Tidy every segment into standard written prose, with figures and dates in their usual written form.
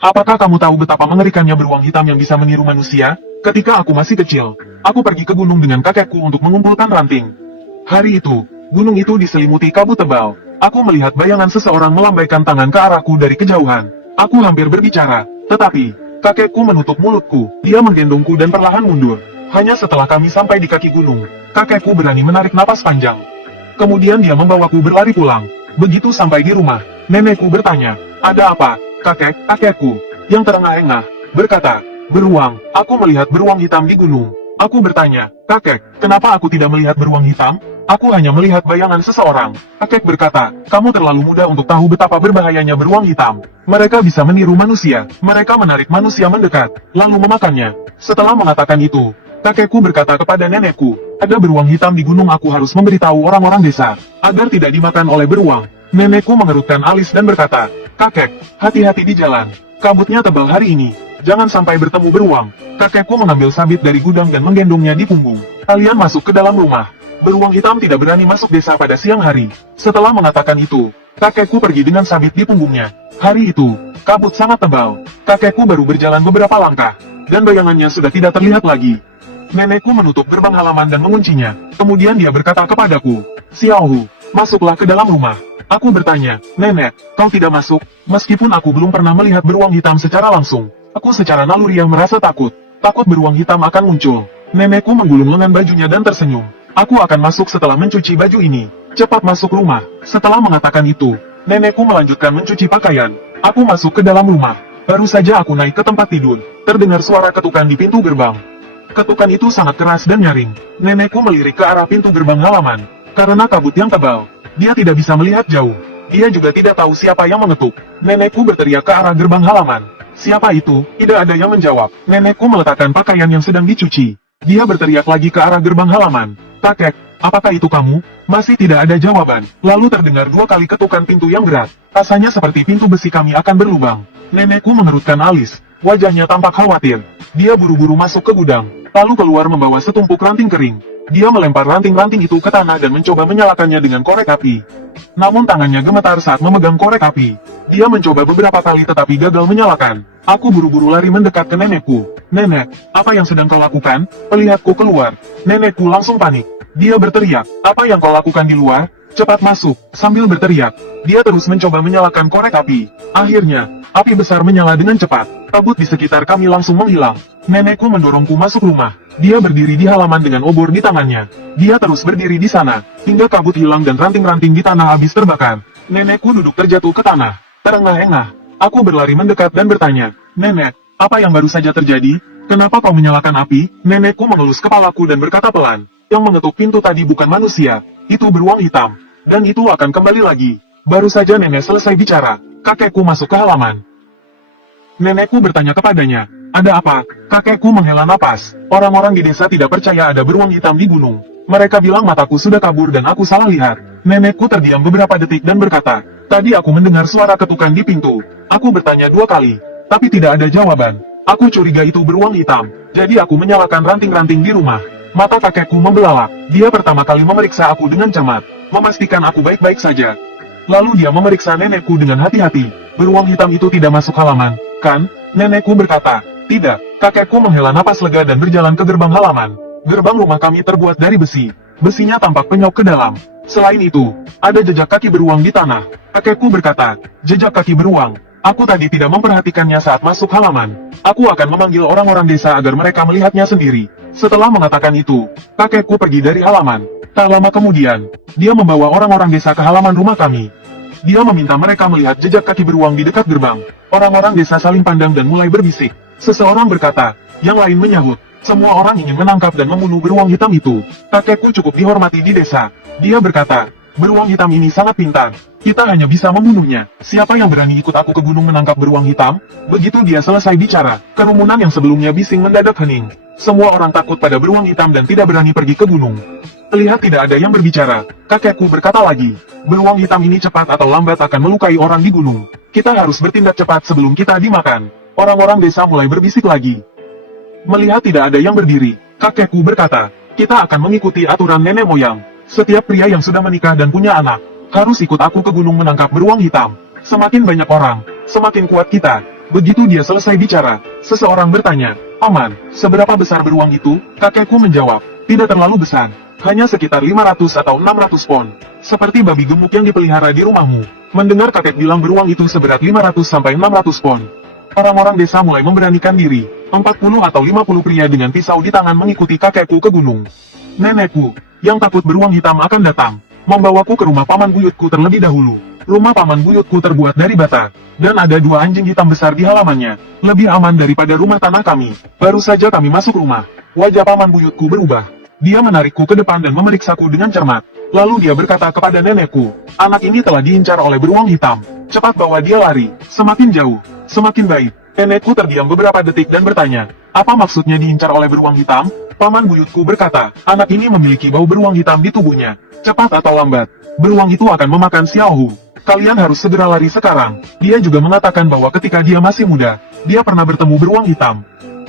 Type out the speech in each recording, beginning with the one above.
Apakah kamu tahu betapa mengerikannya beruang hitam yang bisa meniru manusia? Ketika aku masih kecil, aku pergi ke gunung dengan kakekku untuk mengumpulkan ranting. Hari itu, gunung itu diselimuti kabut tebal. Aku melihat bayangan seseorang melambaikan tangan ke arahku dari kejauhan. Aku hampir berbicara, tetapi kakekku menutup mulutku. Dia menggendongku dan perlahan mundur. Hanya setelah kami sampai di kaki gunung, kakekku berani menarik napas panjang. Kemudian dia membawaku berlari pulang. Begitu sampai di rumah, nenekku bertanya, "Ada apa, kakek?" Kakekku, yang terengah-engah, berkata, "Beruang, aku melihat beruang hitam di gunung." Aku bertanya, "Kakek, kenapa aku tidak melihat beruang hitam? Aku hanya melihat bayangan seseorang." Kakek berkata, "Kamu terlalu muda untuk tahu betapa berbahayanya beruang hitam. Mereka bisa meniru manusia. Mereka menarik manusia mendekat, lalu memakannya." Setelah mengatakan itu, kakekku berkata kepada nenekku, "Ada beruang hitam di gunung, aku harus memberitahu orang-orang desa, agar tidak dimakan oleh beruang." Nenekku mengerutkan alis dan berkata, "Kakek, hati-hati di jalan. Kabutnya tebal hari ini. Jangan sampai bertemu beruang." Kakekku mengambil sabit dari gudang dan menggendongnya di punggung. Kalian masuk ke dalam rumah. Beruang hitam tidak berani masuk desa pada siang hari. Setelah mengatakan itu, kakekku pergi dengan sabit di punggungnya. Hari itu, kabut sangat tebal. Kakekku baru berjalan beberapa langkah, dan bayangannya sudah tidak terlihat lagi. Nenekku menutup gerbang halaman dan menguncinya. Kemudian dia berkata kepadaku, "Xiaohu, masuklah ke dalam rumah." Aku bertanya, "Nenek, kau tidak masuk?" Meskipun aku belum pernah melihat beruang hitam secara langsung, aku secara naluriah merasa takut. Takut beruang hitam akan muncul. Nenekku menggulung lengan bajunya dan tersenyum. "Aku akan masuk setelah mencuci baju ini. Cepat masuk rumah." Setelah mengatakan itu, nenekku melanjutkan mencuci pakaian. Aku masuk ke dalam rumah. Baru saja aku naik ke tempat tidur, terdengar suara ketukan di pintu gerbang. Ketukan itu sangat keras dan nyaring. Nenekku melirik ke arah pintu gerbang halaman. Karena kabut yang tebal, dia tidak bisa melihat jauh. Dia juga tidak tahu siapa yang mengetuk. Nenekku berteriak ke arah gerbang halaman. "Siapa itu?" Tidak ada yang menjawab. Nenekku meletakkan pakaian yang sedang dicuci. Dia berteriak lagi ke arah gerbang halaman. "Kakek, apakah itu kamu?" Masih tidak ada jawaban. Lalu terdengar 2 kali ketukan pintu yang berat. Rasanya seperti pintu besi kami akan berlubang. Nenekku mengerutkan alis. Wajahnya tampak khawatir. Dia buru-buru masuk ke gudang, lalu keluar membawa setumpuk ranting kering. Dia melempar ranting-ranting itu ke tanah dan mencoba menyalakannya dengan korek api. Namun tangannya gemetar saat memegang korek api. Dia mencoba beberapa kali tetapi gagal menyalakan. Aku buru-buru lari mendekat ke nenekku. "Nenek, apa yang sedang kau lakukan?" Pelihatku keluar. Nenekku langsung panik. Dia berteriak, "Apa yang kau lakukan di luar? Cepat masuk!" Sambil berteriak, dia terus mencoba menyalakan korek api. Akhirnya, api besar menyala dengan cepat. Kabut di sekitar kami langsung menghilang. Nenekku mendorongku masuk rumah. Dia berdiri di halaman dengan obor di tangannya. Dia terus berdiri di sana, hingga kabut hilang dan ranting-ranting di tanah habis terbakar. Nenekku duduk terjatuh ke tanah, terengah-engah. Aku berlari mendekat dan bertanya, "Nenek, apa yang baru saja terjadi? Kenapa kau menyalakan api?" Nenekku mengelus kepalaku dan berkata pelan, "Yang mengetuk pintu tadi bukan manusia, itu beruang hitam. Dan itu akan kembali lagi." Baru saja nenek selesai bicara, kakekku masuk ke halaman. Nenekku bertanya kepadanya, "Ada apa?" Kakekku menghela napas. "Orang-orang di desa tidak percaya ada beruang hitam di gunung. Mereka bilang mataku sudah kabur dan aku salah lihat." Nenekku terdiam beberapa detik dan berkata, "Tadi aku mendengar suara ketukan di pintu. Aku bertanya 2 kali, tapi tidak ada jawaban. Aku curiga itu beruang hitam, jadi aku menyalakan ranting-ranting di rumah." Mata kakekku membelalak. Dia pertama kali memeriksa aku dengan cermat, memastikan aku baik-baik saja. Lalu dia memeriksa nenekku dengan hati-hati. "Beruang hitam itu tidak masuk halaman, kan?" Nenekku berkata, "Tidak." Kakekku menghela napas lega dan berjalan ke gerbang halaman. Gerbang rumah kami terbuat dari besi. Besinya tampak penyok ke dalam. Selain itu, ada jejak kaki beruang di tanah. Kakekku berkata, "Jejak kaki beruang. Aku tadi tidak memperhatikannya saat masuk halaman. Aku akan memanggil orang-orang desa agar mereka melihatnya sendiri." Setelah mengatakan itu, kakekku pergi dari halaman. Tak lama kemudian, dia membawa orang-orang desa ke halaman rumah kami. Dia meminta mereka melihat jejak kaki beruang di dekat gerbang. Orang-orang desa saling pandang dan mulai berbisik. Seseorang berkata, yang lain menyahut, "Semua orang ingin menangkap dan membunuh beruang hitam itu." Kakekku cukup dihormati di desa. Dia berkata, "Beruang hitam ini sangat pintar. Kita hanya bisa membunuhnya. Siapa yang berani ikut aku ke gunung menangkap beruang hitam?" Begitu dia selesai bicara, kerumunan yang sebelumnya bising mendadak hening. Semua orang takut pada beruang hitam dan tidak berani pergi ke gunung. Terlihat tidak ada yang berbicara. Kakekku berkata lagi, "Beruang hitam ini cepat atau lambat akan melukai orang di gunung. Kita harus bertindak cepat sebelum kita dimakan." Orang-orang desa mulai berbisik lagi. Melihat tidak ada yang berdiri, kakekku berkata, "Kita akan mengikuti aturan nenek moyang. Setiap pria yang sudah menikah dan punya anak, harus ikut aku ke gunung menangkap beruang hitam. Semakin banyak orang, semakin kuat kita. Begitu dia selesai bicara, seseorang bertanya, "Paman, seberapa besar beruang itu?" Kakekku menjawab, "Tidak terlalu besar. Hanya sekitar 500 atau 600 pon. Seperti babi gemuk yang dipelihara di rumahmu." Mendengar kakek bilang beruang itu seberat 500 sampai 600 pon. Orang-orang desa mulai memberanikan diri. 40 atau 50 pria dengan pisau di tangan mengikuti kakekku ke gunung. Nenekku, yang takut beruang hitam akan datang, membawaku ke rumah paman buyutku terlebih dahulu. Rumah paman buyutku terbuat dari bata, dan ada 2 anjing hitam besar di halamannya. Lebih aman daripada rumah tanah kami. Baru saja kami masuk rumah, wajah paman buyutku berubah. Dia menarikku ke depan dan memeriksaku dengan cermat. Lalu dia berkata kepada nenekku, "Anak ini telah diincar oleh beruang hitam. Cepat bawa dia lari. Semakin jauh, semakin baik." Nenekku terdiam beberapa detik dan bertanya, "Apa maksudnya diincar oleh beruang hitam?" Paman buyutku berkata, "Anak ini memiliki bau beruang hitam di tubuhnya. Cepat atau lambat, beruang itu akan memakan Xiaohu. Kalian harus segera lari sekarang." Dia juga mengatakan bahwa ketika dia masih muda, dia pernah bertemu beruang hitam.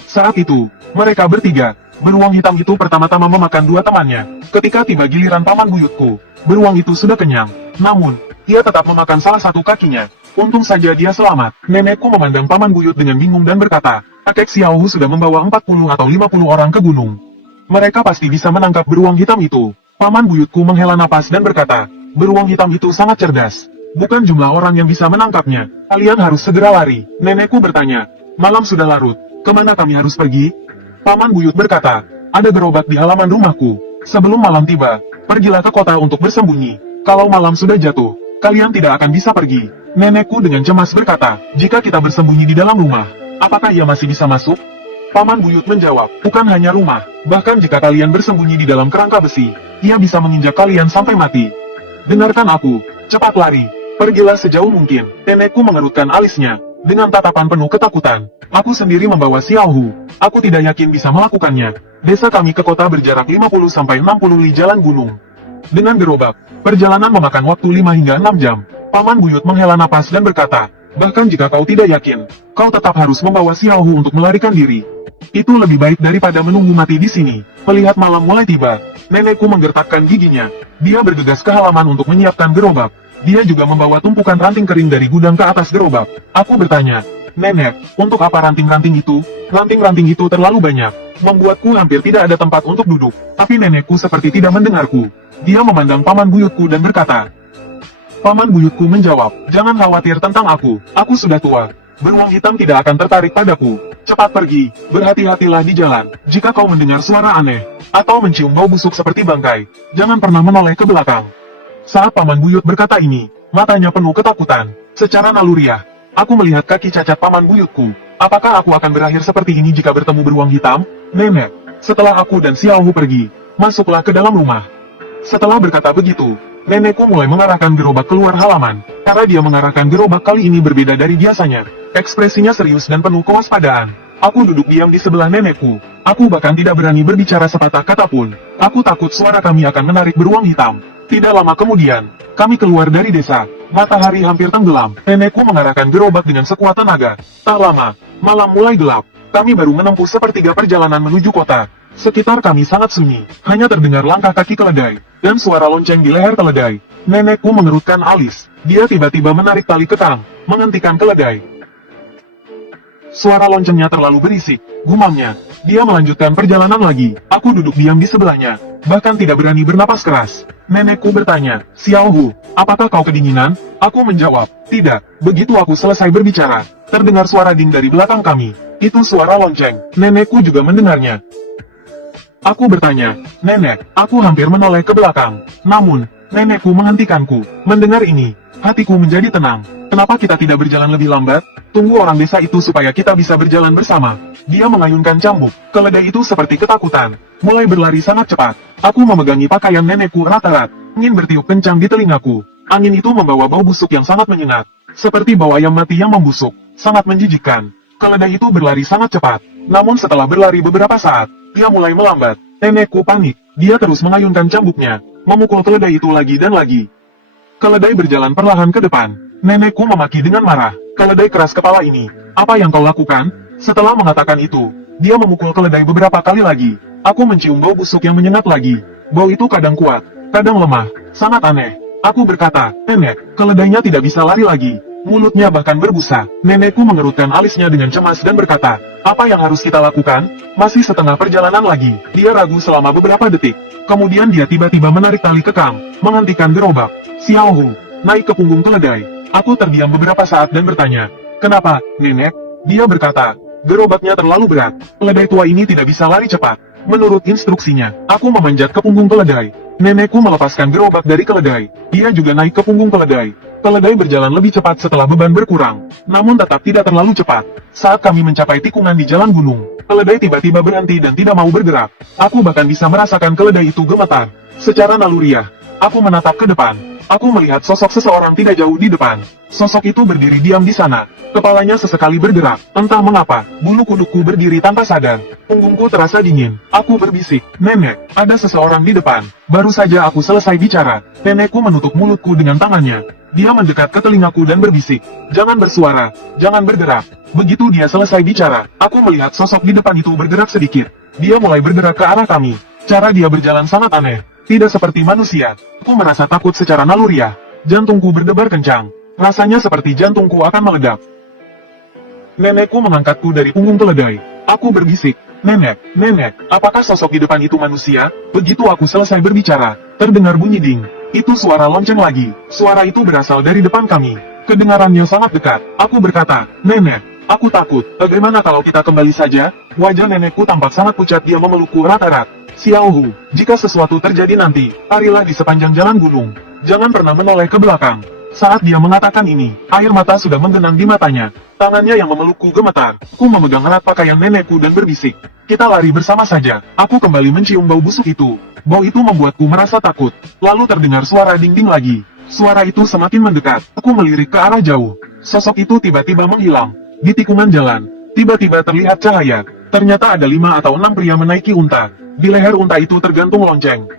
Saat itu, mereka bertiga, beruang hitam itu pertama-tama memakan 2 temannya. Ketika tiba giliran paman buyutku, beruang itu sudah kenyang. Namun, dia tetap memakan salah satu kakinya. Untung saja dia selamat. Nenekku memandang paman buyut dengan bingung dan berkata, "Kakek Xiaohu sudah membawa 40 atau 50 orang ke gunung. Mereka pasti bisa menangkap beruang hitam itu." Paman buyutku menghela napas dan berkata, "Beruang hitam itu sangat cerdas. Bukan jumlah orang yang bisa menangkapnya. Kalian harus segera lari." Nenekku bertanya, "Malam sudah larut. Kemana kami harus pergi?" Paman buyut berkata, "Ada gerobak di halaman rumahku. Sebelum malam tiba, pergilah ke kota untuk bersembunyi. Kalau malam sudah jatuh, kalian tidak akan bisa pergi." Nenekku dengan cemas berkata, "Jika kita bersembunyi di dalam rumah, apakah ia masih bisa masuk?" Paman buyut menjawab, "Bukan hanya rumah, bahkan jika kalian bersembunyi di dalam kerangka besi, ia bisa menginjak kalian sampai mati. Dengarkan aku, cepat lari, pergilah sejauh mungkin." Nenekku mengerutkan alisnya, dengan tatapan penuh ketakutan. "Aku sendiri membawa Xiaohu. Aku tidak yakin bisa melakukannya. Desa kami ke kota berjarak 50-60 li jalan gunung. Dengan gerobak, perjalanan memakan waktu 5 hingga 6 jam. Paman buyut menghela napas dan berkata, "Bahkan jika kau tidak yakin, kau tetap harus membawa Xiaohu untuk melarikan diri. Itu lebih baik daripada menunggu mati di sini." Melihat malam mulai tiba, nenekku menggertakkan giginya. Dia bergegas ke halaman untuk menyiapkan gerobak. Dia juga membawa tumpukan ranting kering dari gudang ke atas gerobak. Aku bertanya, "Nenek, untuk apa ranting-ranting itu?" Ranting-ranting itu terlalu banyak, membuatku hampir tidak ada tempat untuk duduk. Tapi nenekku seperti tidak mendengarku. Dia memandang paman buyutku dan berkata, Paman buyutku menjawab, "Jangan khawatir tentang aku sudah tua. Beruang hitam tidak akan tertarik padaku. Cepat pergi, berhati-hatilah di jalan. Jika kau mendengar suara aneh, atau mencium bau busuk seperti bangkai, jangan pernah menoleh ke belakang." Saat paman buyut berkata ini, matanya penuh ketakutan. Secara naluriah, aku melihat kaki cacat paman buyutku. Apakah aku akan berakhir seperti ini jika bertemu beruang hitam? "Nenek, setelah aku dan Xiaohu pergi, masuklah ke dalam rumah." Setelah berkata begitu, nenekku mulai mengarahkan gerobak keluar halaman. Cara dia mengarahkan gerobak kali ini berbeda dari biasanya. Ekspresinya serius dan penuh kewaspadaan. Aku duduk diam di sebelah nenekku. Aku bahkan tidak berani berbicara sepatah kata pun. Aku takut suara kami akan menarik beruang hitam. Tidak lama kemudian, kami keluar dari desa. Matahari hampir tenggelam. Nenekku mengarahkan gerobak dengan sekuat tenaga. Tak lama, malam mulai gelap. Kami baru menempuh sepertiga perjalanan menuju kota. Sekitar kami sangat sunyi. Hanya terdengar langkah kaki keledai, dan suara lonceng di leher keledai. Nenekku mengerutkan alis. Dia tiba-tiba menarik tali ketang, menghentikan keledai. Suara loncengnya terlalu berisik, gumamnya. Dia melanjutkan perjalanan lagi. Aku duduk diam di sebelahnya, bahkan tidak berani bernapas keras. Nenekku bertanya, "Xiaohu, apakah kau kedinginan?" Aku menjawab, "Tidak." Begitu aku selesai berbicara, terdengar suara ding dari belakang kami. Itu suara lonceng. Nenekku juga mendengarnya. Aku bertanya, "Nenek, aku hampir menoleh ke belakang." Namun, nenekku menghentikanku. Mendengar ini, hatiku menjadi tenang. Kenapa kita tidak berjalan lebih lambat? Tunggu orang desa itu supaya kita bisa berjalan bersama. Dia mengayunkan cambuk. Keledai itu seperti ketakutan, mulai berlari sangat cepat. Aku memegangi pakaian nenekku erat-erat. Angin bertiup kencang di telingaku. Angin itu membawa bau busuk yang sangat menyengat, seperti bau ayam mati yang membusuk. Sangat menjijikkan. Keledai itu berlari sangat cepat. Namun setelah berlari beberapa saat, dia mulai melambat. Nenekku panik. Dia terus mengayunkan cambuknya, memukul keledai itu lagi dan lagi. Keledai berjalan perlahan ke depan. Nenekku memaki dengan marah. "Keledai keras kepala ini, apa yang kau lakukan?" Setelah mengatakan itu, dia memukul keledai beberapa kali lagi. Aku mencium bau busuk yang menyengat lagi. Bau itu kadang kuat, kadang lemah, sangat aneh. Aku berkata, "Nenek, keledainya tidak bisa lari lagi." mulutnya bahkan berbusa. Nenekku mengerutkan alisnya dengan cemas dan berkata, apa yang harus kita lakukan? Masih setengah perjalanan lagi. Dia ragu selama beberapa detik. Kemudian dia tiba-tiba menarik tali kekang, menghentikan gerobak. Xiao Hu naik ke punggung keledai. Aku terdiam beberapa saat dan bertanya, kenapa, nenek? Dia berkata, gerobaknya terlalu berat. Keledai tua ini tidak bisa lari cepat. Menurut instruksinya, aku memanjat ke punggung keledai. Nenekku melepaskan gerobak dari keledai. Dia juga naik ke punggung keledai. Keledai berjalan lebih cepat setelah beban berkurang, namun tetap tidak terlalu cepat. Saat kami mencapai tikungan di jalan gunung, keledai tiba-tiba berhenti dan tidak mau bergerak. Aku bahkan bisa merasakan keledai itu gemetar. Secara naluriah, aku menatap ke depan. Aku melihat sosok seseorang tidak jauh di depan. Sosok itu berdiri diam di sana. Kepalanya sesekali bergerak. Entah mengapa, bulu kudukku berdiri tanpa sadar. Punggungku terasa dingin. Aku berbisik, nenek, ada seseorang di depan. Baru saja aku selesai bicara, nenekku menutup mulutku dengan tangannya. Dia mendekat ke telingaku dan berbisik, jangan bersuara, jangan bergerak. Begitu dia selesai bicara, aku melihat sosok di depan itu bergerak sedikit. Dia mulai bergerak ke arah kami. Cara dia berjalan sangat aneh. Tidak seperti manusia. Aku merasa takut secara naluriah. Jantungku berdebar kencang. Rasanya seperti jantungku akan meledak. Nenekku mengangkatku dari punggung keledai. Aku berbisik, nenek, apakah sosok di depan itu manusia? Begitu aku selesai berbicara, terdengar bunyi ding. Itu suara lonceng lagi. Suara itu berasal dari depan kami. Kedengarannya sangat dekat. Aku berkata, nenek, aku takut. Bagaimana kalau kita kembali saja? Wajah nenekku tampak sangat pucat. Dia memelukku erat-erat. Xiao Hu, jika sesuatu terjadi nanti, larilah di sepanjang jalan gunung. Jangan pernah menoleh ke belakang. Saat dia mengatakan ini, air mata sudah menggenang di matanya. Tangannya yang memelukku gemetar. Aku memegang erat pakaian nenekku dan berbisik, kita lari bersama saja. Aku kembali mencium bau busuk itu. Bau itu membuatku merasa takut. Lalu terdengar suara ding-ding lagi. Suara itu semakin mendekat. Aku melirik ke arah jauh. Sosok itu tiba-tiba menghilang. Di tikungan jalan, tiba-tiba terlihat cahaya. Ternyata ada 5 atau 6 pria menaiki unta. Di leher unta itu tergantung lonceng.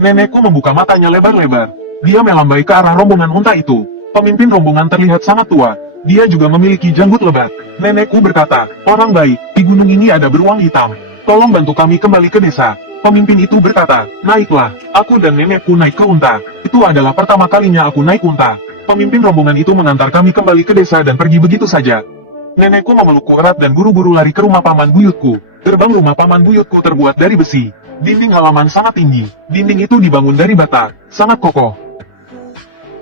Nenekku membuka matanya lebar-lebar. Dia melambai ke arah rombongan unta itu. Pemimpin rombongan terlihat sangat tua. Dia juga memiliki janggut lebat. Nenekku berkata, orang baik, di gunung ini ada beruang hitam. Tolong bantu kami kembali ke desa. Pemimpin itu berkata, naiklah. Aku dan nenekku naik ke unta. Itu adalah pertama kalinya aku naik unta. Pemimpin rombongan itu mengantar kami kembali ke desa dan pergi begitu saja. Nenekku memelukku erat dan buru-buru lari ke rumah paman buyutku. Gerbang rumah paman buyutku terbuat dari besi. Dinding halaman sangat tinggi. Dinding itu dibangun dari bata, sangat kokoh.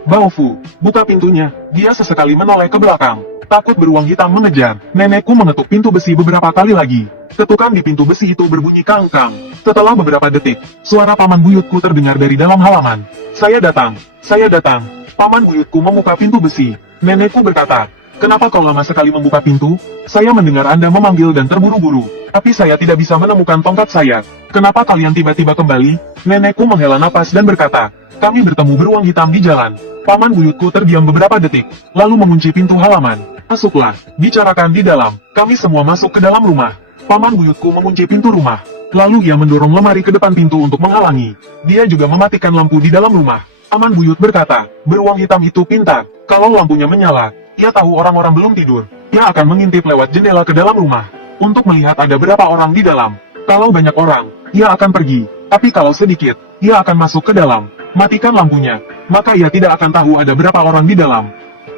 Baofu, buka pintunya. Dia sesekali menoleh ke belakang. Takut beruang hitam mengejar. Nenekku mengetuk pintu besi beberapa kali lagi. Ketukan di pintu besi itu berbunyi kang-kang. Setelah beberapa detik, suara paman buyutku terdengar dari dalam halaman. Saya datang. Paman buyutku membuka pintu besi. Nenekku berkata, kenapa kau lama sekali membuka pintu? Saya mendengar Anda memanggil dan terburu-buru. Tapi saya tidak bisa menemukan tongkat saya. Kenapa kalian tiba-tiba kembali? Nenekku menghela napas dan berkata, kami bertemu beruang hitam di jalan. Paman buyutku terdiam beberapa detik, lalu mengunci pintu halaman. Masuklah, bicarakan di dalam. Kami semua masuk ke dalam rumah. Paman buyutku mengunci pintu rumah. Lalu ia mendorong lemari ke depan pintu untuk menghalangi. Dia juga mematikan lampu di dalam rumah. Paman buyut berkata, beruang hitam itu pintar. Kalau lampunya menyala, ia tahu orang-orang belum tidur. Ia akan mengintip lewat jendela ke dalam rumah untuk melihat ada berapa orang di dalam. Kalau banyak orang, ia akan pergi. Tapi kalau sedikit, ia akan masuk ke dalam. Matikan lampunya, maka ia tidak akan tahu ada berapa orang di dalam.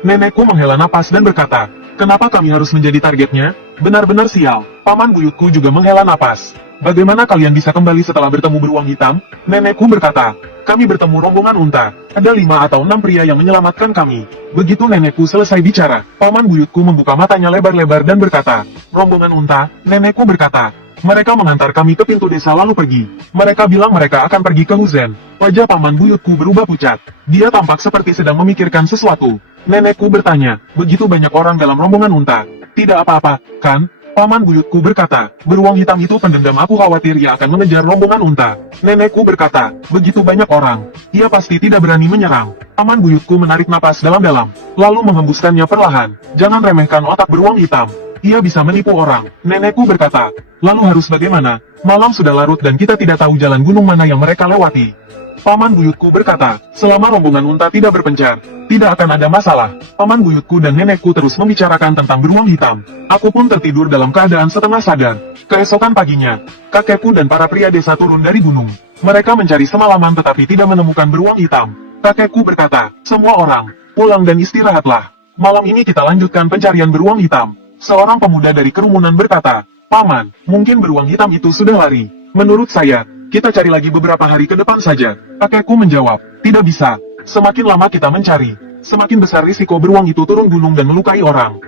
Nenekku menghela napas dan berkata, kenapa kami harus menjadi targetnya? Benar-benar sial. Paman buyutku juga menghela napas. Bagaimana kalian bisa kembali setelah bertemu beruang hitam? Nenekku berkata, kami bertemu rombongan unta. Ada 5 atau 6 pria yang menyelamatkan kami. Begitu nenekku selesai bicara, paman buyutku membuka matanya lebar-lebar dan berkata, rombongan unta? Nenekku berkata, mereka mengantar kami ke pintu desa lalu pergi. Mereka bilang mereka akan pergi ke Huzen. Wajah paman buyutku berubah pucat. Dia tampak seperti sedang memikirkan sesuatu. Nenekku bertanya, begitu banyak orang dalam rombongan unta. Tidak apa-apa, kan? Paman buyutku berkata, beruang hitam itu pendendam, aku khawatir ia akan mengejar rombongan unta. Nenekku berkata, begitu banyak orang, ia pasti tidak berani menyerang. Paman buyutku menarik napas dalam-dalam, lalu menghembuskannya perlahan. Jangan remehkan otak beruang hitam. Ia bisa menipu orang. Nenekku berkata, lalu harus bagaimana? Malam sudah larut dan kita tidak tahu jalan gunung mana yang mereka lewati. Paman buyutku berkata, selama rombongan unta tidak berpencar, tidak akan ada masalah. Paman buyutku dan nenekku terus membicarakan tentang beruang hitam. Aku pun tertidur dalam keadaan setengah sadar. Keesokan paginya, kakekku dan para pria desa turun dari gunung. Mereka mencari semalaman tetapi tidak menemukan beruang hitam. Kakekku berkata, semua orang, pulang dan istirahatlah. Malam ini kita lanjutkan pencarian beruang hitam. Seorang pemuda dari kerumunan berkata, Paman, mungkin beruang hitam itu sudah lari. Menurut saya, kita cari lagi beberapa hari ke depan saja. Kakekku menjawab, tidak bisa. Semakin lama kita mencari, semakin besar risiko beruang itu turun gunung dan melukai orang.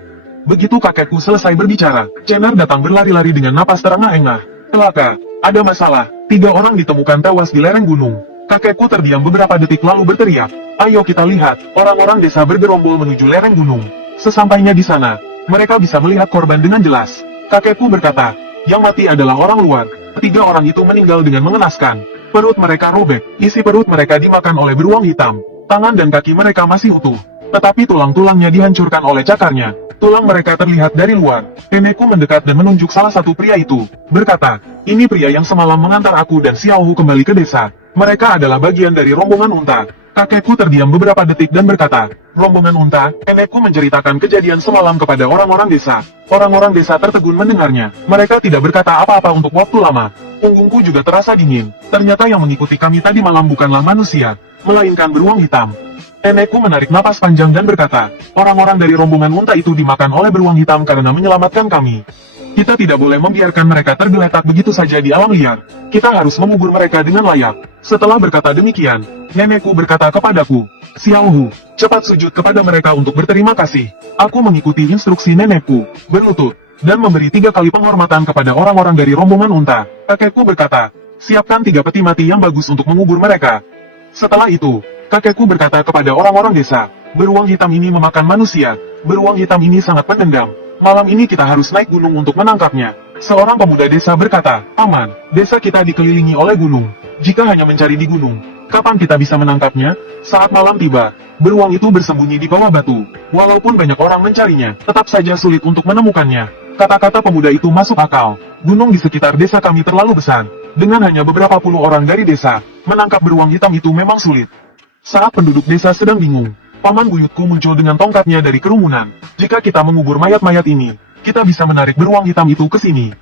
Begitu kakekku selesai berbicara, Cener datang berlari-lari dengan napas terengah-engah. Celaka, ada masalah. 3 orang ditemukan tewas di lereng gunung. Kakekku terdiam beberapa detik lalu berteriak, ayo kita lihat. Orang-orang desa bergerombol menuju lereng gunung. Sesampainya di sana, mereka bisa melihat korban dengan jelas. Kakekku berkata, yang mati adalah orang luar. 3 orang itu meninggal dengan mengenaskan. Perut mereka robek, isi perut mereka dimakan oleh beruang hitam. Tangan dan kaki mereka masih utuh, tetapi tulang-tulangnya dihancurkan oleh cakarnya. Tulang mereka terlihat dari luar. Nenekku mendekat dan menunjuk salah satu pria itu, berkata, ini pria yang semalam mengantar aku dan Xiaohu kembali ke desa. Mereka adalah bagian dari rombongan unta. Kakekku terdiam beberapa detik dan berkata, rombongan unta. Nenekku menceritakan kejadian semalam kepada orang-orang desa. Orang-orang desa tertegun mendengarnya. Mereka tidak berkata apa-apa untuk waktu lama. Punggungku juga terasa dingin. Ternyata yang mengikuti kami tadi malam bukanlah manusia, melainkan beruang hitam. Nenekku menarik napas panjang dan berkata, orang-orang dari rombongan unta itu dimakan oleh beruang hitam karena menyelamatkan kami. Kita tidak boleh membiarkan mereka tergeletak begitu saja di alam liar. Kita harus mengubur mereka dengan layak. Setelah berkata demikian, nenekku berkata kepadaku, Xiaohu, cepat sujud kepada mereka untuk berterima kasih. Aku mengikuti instruksi nenekku, berlutut, dan memberi 3 kali penghormatan kepada orang-orang dari rombongan unta. Kakekku berkata, siapkan 3 peti mati yang bagus untuk mengubur mereka. Setelah itu, kakekku berkata kepada orang-orang desa, beruang hitam ini memakan manusia. Beruang hitam ini sangat pendendam. Malam ini kita harus naik gunung untuk menangkapnya. Seorang pemuda desa berkata, Paman, desa kita dikelilingi oleh gunung. Jika hanya mencari di gunung, kapan kita bisa menangkapnya? Saat malam tiba, beruang itu bersembunyi di bawah batu. Walaupun banyak orang mencarinya, tetap saja sulit untuk menemukannya. Kata-kata pemuda itu masuk akal. Gunung di sekitar desa kami terlalu besar. Dengan hanya beberapa puluh orang dari desa, menangkap beruang hitam itu memang sulit. Saat penduduk desa sedang bingung, paman buyutku muncul dengan tongkatnya dari kerumunan. Jika kita mengubur mayat-mayat ini, kita bisa menarik beruang hitam itu ke sini.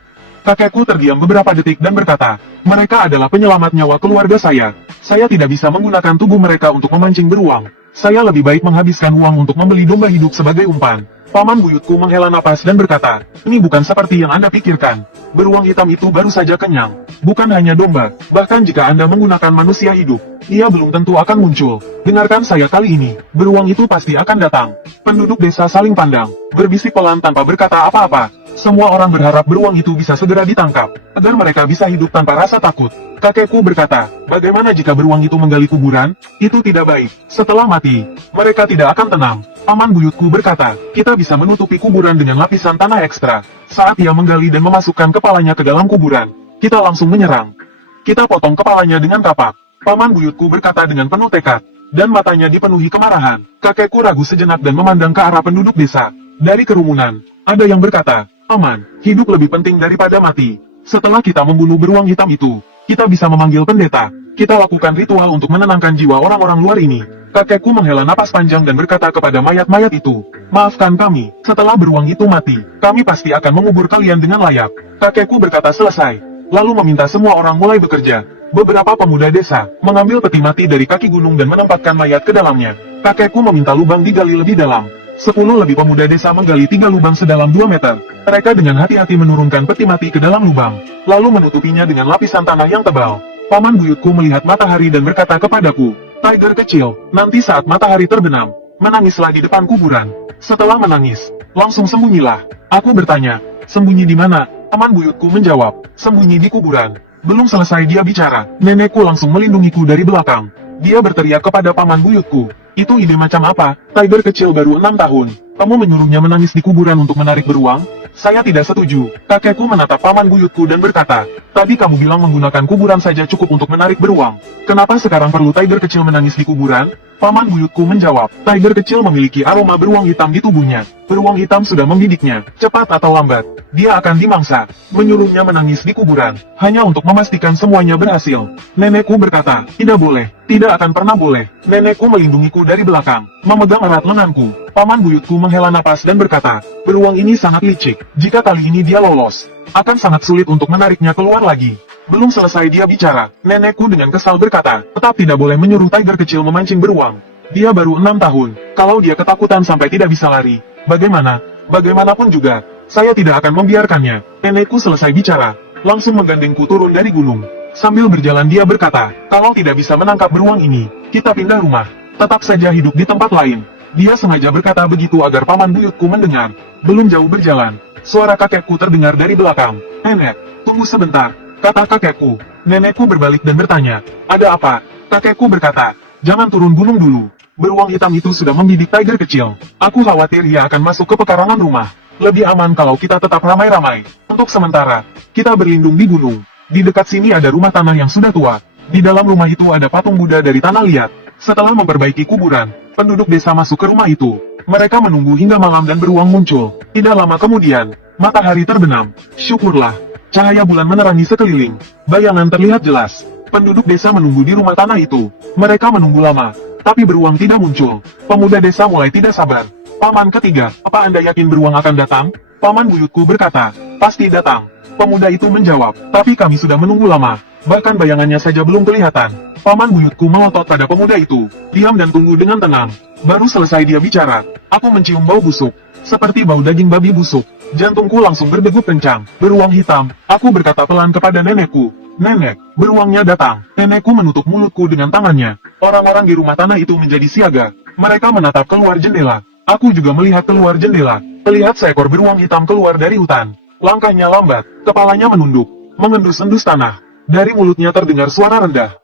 Kakekku terdiam beberapa detik dan berkata, mereka adalah penyelamat nyawa keluarga saya. Saya tidak bisa menggunakan tubuh mereka untuk memancing beruang. Saya lebih baik menghabiskan uang untuk membeli domba hidup sebagai umpan. Paman buyutku menghela napas dan berkata, ini bukan seperti yang Anda pikirkan. Beruang hitam itu baru saja kenyang. Bukan hanya domba, bahkan jika Anda menggunakan manusia hidup, ia belum tentu akan muncul. Dengarkan saya kali ini, beruang itu pasti akan datang. Penduduk desa saling pandang, berbisik pelan tanpa berkata apa-apa. Semua orang berharap beruang itu bisa segera ditangkap, agar mereka bisa hidup tanpa rasa takut. Kakekku berkata, bagaimana jika beruang itu menggali kuburan? Itu tidak baik. Setelah mati, mereka tidak akan tenang. Paman buyutku berkata, kita bisa menutupi kuburan dengan lapisan tanah ekstra. Saat ia menggali dan memasukkan kepalanya ke dalam kuburan, kita langsung menyerang. Kita potong kepalanya dengan kapak. Paman buyutku berkata dengan penuh tekad, dan matanya dipenuhi kemarahan. Kakekku ragu sejenak dan memandang ke arah penduduk desa. Dari kerumunan, ada yang berkata, Paman, hidup lebih penting daripada mati. Setelah kita membunuh beruang hitam itu, kita bisa memanggil pendeta. Kita lakukan ritual untuk menenangkan jiwa orang-orang luar ini. Kakekku menghela napas panjang dan berkata kepada mayat-mayat itu, maafkan kami, setelah beruang itu mati, kami pasti akan mengubur kalian dengan layak. Kakekku berkata selesai, lalu meminta semua orang mulai bekerja. Beberapa pemuda desa mengambil peti mati dari kaki gunung dan menempatkan mayat ke dalamnya. Kakekku meminta lubang digali lebih dalam. 10 lebih pemuda desa menggali 3 lubang sedalam 2 meter. Mereka dengan hati-hati menurunkan peti mati ke dalam lubang, lalu menutupinya dengan lapisan tanah yang tebal. Paman buyutku melihat matahari dan berkata kepadaku, Tiger kecil, nanti saat matahari terbenam, menangislah di depan kuburan. Setelah menangis, langsung sembunyilah. Aku bertanya, sembunyi di mana? Paman buyutku menjawab, sembunyi di kuburan. Belum selesai dia bicara, nenekku langsung melindungiku dari belakang. Dia berteriak kepada paman buyutku, itu ide macam apa? Tiger kecil baru 6 tahun. Kamu menyuruhnya menangis di kuburan untuk menarik beruang? Saya tidak setuju. Kakekku menatap paman buyutku dan berkata, tadi kamu bilang menggunakan kuburan saja cukup untuk menarik beruang. Kenapa sekarang perlu tiger kecil menangis di kuburan? Paman buyutku menjawab, tiger kecil memiliki aroma beruang hitam di tubuhnya. Beruang hitam sudah membidiknya, cepat atau lambat, dia akan dimangsa. Menyuruhnya menangis di kuburan, hanya untuk memastikan semuanya berhasil. Nenekku berkata, tidak boleh, tidak akan pernah boleh. Nenekku melindungiku dari belakang, memegang erat lenganku. Paman buyutku menghela napas dan berkata, beruang ini sangat licik, jika kali ini dia lolos, akan sangat sulit untuk menariknya keluar lagi. Belum selesai dia bicara, nenekku dengan kesal berkata, tetap tidak boleh menyuruh tiger kecil memancing beruang. Dia baru 6 tahun. Kalau dia ketakutan sampai tidak bisa lari, bagaimanapun juga, saya tidak akan membiarkannya. Nenekku selesai bicara, langsung menggandengku turun dari gunung. Sambil berjalan dia berkata, kalau tidak bisa menangkap beruang ini, kita pindah rumah. Tetap saja hidup di tempat lain. Dia sengaja berkata begitu agar paman buyutku mendengar. Belum jauh berjalan, suara kakekku terdengar dari belakang. Nenek, tunggu sebentar, kata kakekku. Nenekku berbalik dan bertanya, ada apa? Kakekku berkata, jangan turun gunung dulu. Beruang hitam itu sudah membidik tiger kecil. Aku khawatir dia akan masuk ke pekarangan rumah. Lebih aman kalau kita tetap ramai-ramai. Untuk sementara, kita berlindung di gunung. Di dekat sini ada rumah tanah yang sudah tua. Di dalam rumah itu ada patung Buddha dari tanah liat. Setelah memperbaiki kuburan, penduduk desa masuk ke rumah itu. Mereka menunggu hingga malam dan beruang muncul. Tidak lama kemudian, matahari terbenam. Syukurlah, cahaya bulan menerangi sekeliling. Bayangan terlihat jelas. Penduduk desa menunggu di rumah tanah itu. Mereka menunggu lama, tapi beruang tidak muncul. Pemuda desa mulai tidak sabar. Paman ketiga, apa Anda yakin beruang akan datang? Paman buyutku berkata, pasti datang. Pemuda itu menjawab, tapi kami sudah menunggu lama. Bahkan bayangannya saja belum kelihatan. Paman buyutku melotot pada pemuda itu. Diam dan tunggu dengan tenang. Baru selesai dia bicara, aku mencium bau busuk. Seperti bau daging babi busuk. Jantungku langsung berdegup kencang. Beruang hitam, aku berkata pelan kepada nenekku. Nenek, beruangnya datang. Nenekku menutup mulutku dengan tangannya. Orang-orang di rumah tanah itu menjadi siaga. Mereka menatap keluar jendela. Aku juga melihat keluar jendela. Terlihat seekor beruang hitam keluar dari hutan. Langkahnya lambat, kepalanya menunduk, mengendus-endus tanah. Dari mulutnya terdengar suara rendah.